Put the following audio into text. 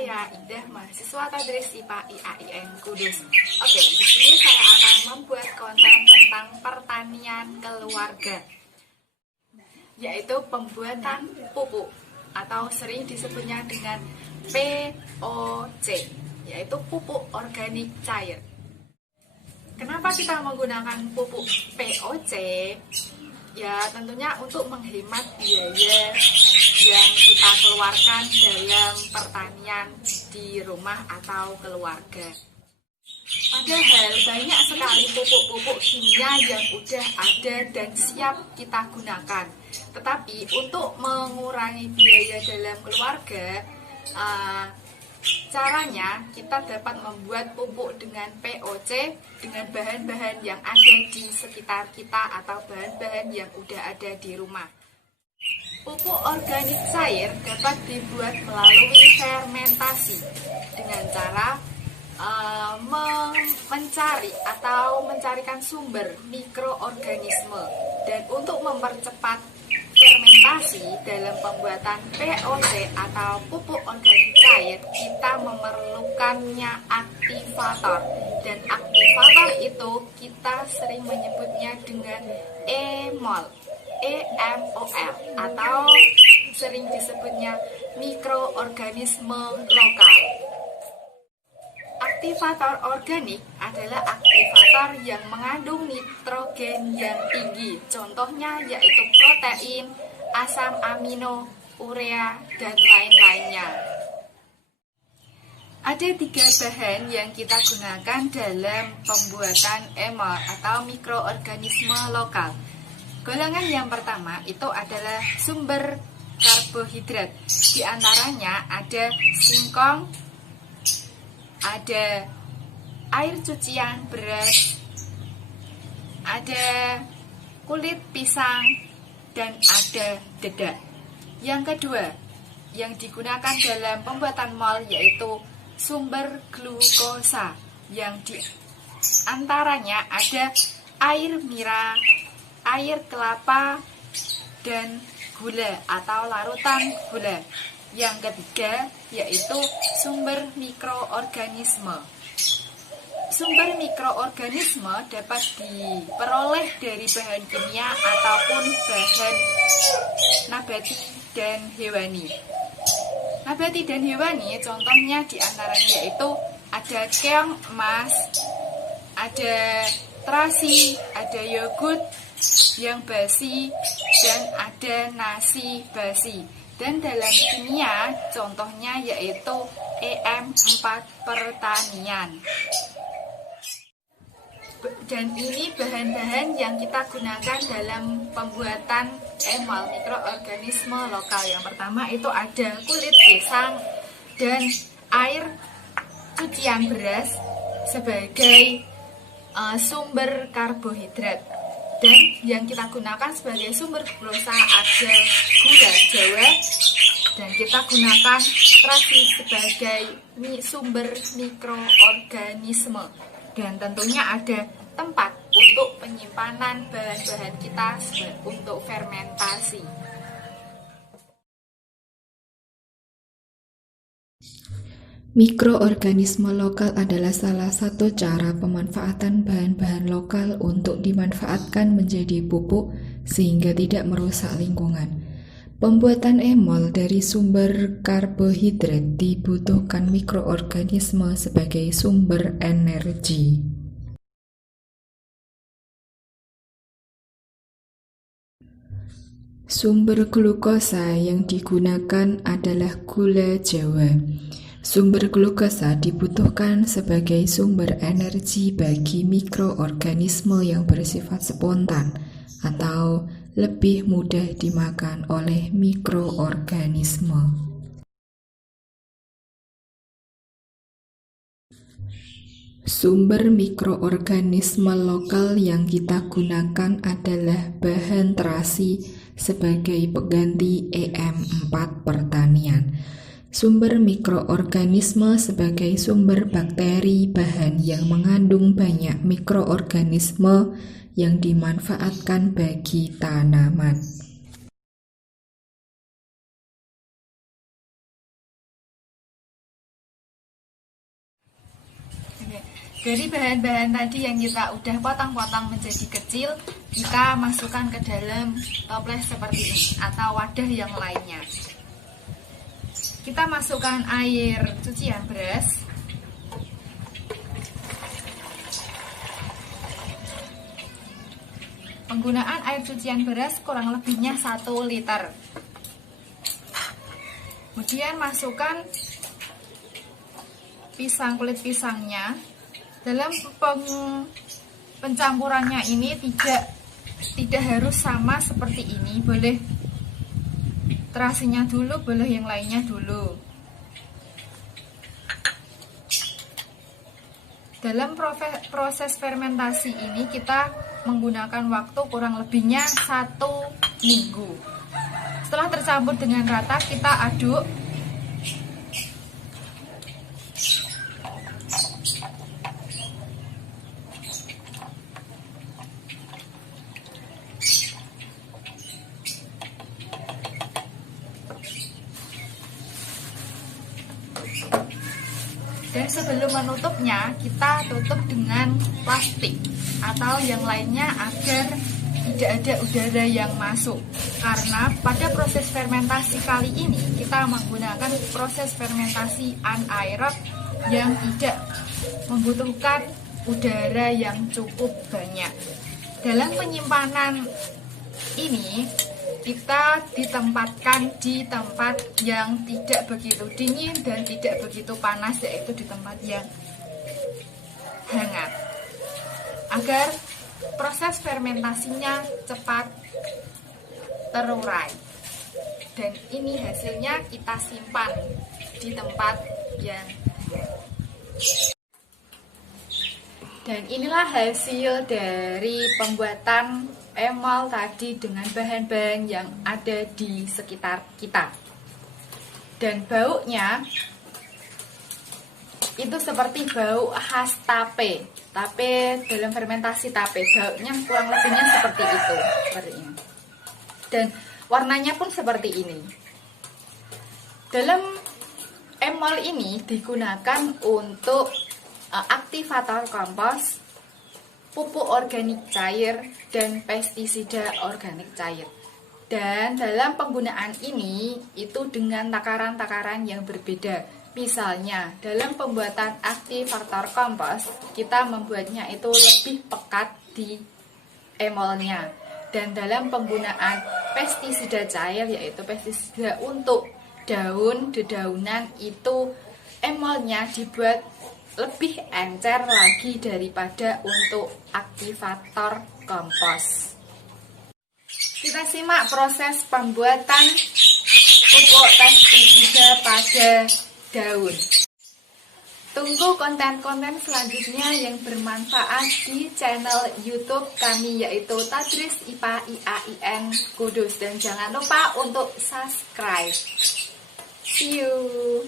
saya Indah, mahasiswa Tadris IPA IAIN Kudus. Oke, di sini saya akan membuat konten tentang pertanian keluarga, yaitu pembuatan pupuk atau sering disebutnya dengan POC, yaitu pupuk organik cair. Kenapa kita menggunakan pupuk POC? Ya tentunya untuk menghemat biaya yang kita keluarkan dalam pertanian di rumah atau keluarga. Padahal banyak sekali pupuk-pupuk kimia yang udah ada dan siap kita gunakan. Tetapi untuk mengurangi biaya dalam keluarga, caranya kita dapat membuat pupuk dengan POC dengan bahan-bahan yang ada di sekitar kita atau bahan-bahan yang udah ada di rumah. Pupuk organik cair dapat dibuat melalui fermentasi dengan cara mencarikan sumber mikroorganisme, dan untuk mempercepat fermentasi dalam pembuatan POC atau pupuk organik cair, kita memerlukannya aktivator, dan aktivator itu kita sering menyebutnya dengan EMOL atau sering disebutnya mikroorganisme lokal. Aktivator organik adalah aktivator yang mengandung nitrogen yang tinggi. Contohnya yaitu protein, asam amino, urea, dan lain-lainnya. Ada 3 bahan yang kita gunakan dalam pembuatan EMOL atau mikroorganisme lokal. Golongan yang pertama itu adalah sumber karbohidrat. Di antaranya ada singkong, ada air cucian beras, ada kulit pisang, dan ada dedak. Yang kedua yang digunakan dalam pembuatan mol yaitu sumber glukosa, yang di antaranya ada air nira, air kelapa, dan gula atau larutan gula. Yang ketiga yaitu sumber mikroorganisme. Sumber mikroorganisme dapat diperoleh dari bahan kimia ataupun bahan nabati dan hewani. Nabati dan hewani contohnya diantaranya yaitu ada keong emas, ada terasi, ada yogurt yang basi, dan ada nasi basi. Dan dalam kimia contohnya yaitu EM4 pertanian. Dan ini bahan-bahan yang kita gunakan dalam pembuatan EMOL mikroorganisme lokal. Yang pertama itu ada kulit pisang dan air cucian beras sebagai sumber karbohidrat. Dan yang kita gunakan sebagai sumber glukosa ada gula Jawa, dan kita gunakan terasi sebagai sumber mikroorganisme. Dan tentunya ada tempat untuk penyimpanan bahan-bahan kita untuk fermentasi. Mikroorganisme lokal adalah salah satu cara pemanfaatan bahan-bahan lokal untuk dimanfaatkan menjadi pupuk sehingga tidak merusak lingkungan. Pembuatan EMOL dari sumber karbohidrat dibutuhkan mikroorganisme sebagai sumber energi. Sumber glukosa yang digunakan adalah gula Jawa. Sumber glukosa dibutuhkan sebagai sumber energi bagi mikroorganisme yang bersifat spontan atau lebih mudah dimakan oleh mikroorganisme. Sumber mikroorganisme lokal yang kita gunakan adalah bahan terasi sebagai pengganti EM4 pertanian. Sumber mikroorganisme sebagai sumber bakteri, bahan yang mengandung banyak mikroorganisme yang dimanfaatkan bagi tanaman. Dari bahan-bahan tadi yang kita udah potong-potong menjadi kecil, kita masukkan ke dalam toples seperti ini atau wadah yang lainnya. Kita masukkan air cucian beras. Penggunaan air cucian beras kurang lebihnya 1 liter. Kemudian masukkan kulit pisangnya. Dalam pencampurannya ini tidak harus sama seperti ini, boleh terasinya dulu, boleh yang lainnya dulu. Dalam proses fermentasi ini kita menggunakan waktu kurang lebihnya 1 minggu. Setelah tercampur dengan rata, kita aduk. Dan sebelum menutupnya, kita tutup dengan plastik atau yang lainnya agar tidak ada udara yang masuk. Karena pada proses fermentasi kali ini kita menggunakan proses fermentasi anaerob yang tidak membutuhkan udara yang cukup banyak. Dalam penyimpanan ini kita ditempatkan di tempat yang tidak begitu dingin dan tidak begitu panas, yaitu di tempat yang hangat, agar proses fermentasinya cepat terurai. Dan ini hasilnya kita simpan di tempat yang Dan inilah hasil dari pembuatan emol tadi dengan bahan-bahan yang ada di sekitar kita. Dan baunya itu seperti bau khas tape. Tape dalam fermentasi tape, baunya kurang lebihnya seperti itu, seperti ini. Dan warnanya pun seperti ini. Dalam emol ini digunakan untuk aktivator kompos, pupuk organik cair, dan pestisida organik cair. Dan dalam penggunaan ini itu dengan takaran-takaran yang berbeda. Misalnya dalam pembuatan aktivator kompos, kita membuatnya itu lebih pekat di emolnya. Dan dalam penggunaan pestisida cair, yaitu pestisida untuk daun, dedaunan, itu emolnya dibuat lebih encer lagi daripada untuk aktivator kompos. Kita simak proses pembuatan pupuk pestisida pada daun. Tunggu konten-konten selanjutnya yang bermanfaat di channel YouTube kami, yaitu Tadris IPA IAIN Kudus. Dan jangan lupa untuk subscribe. See you.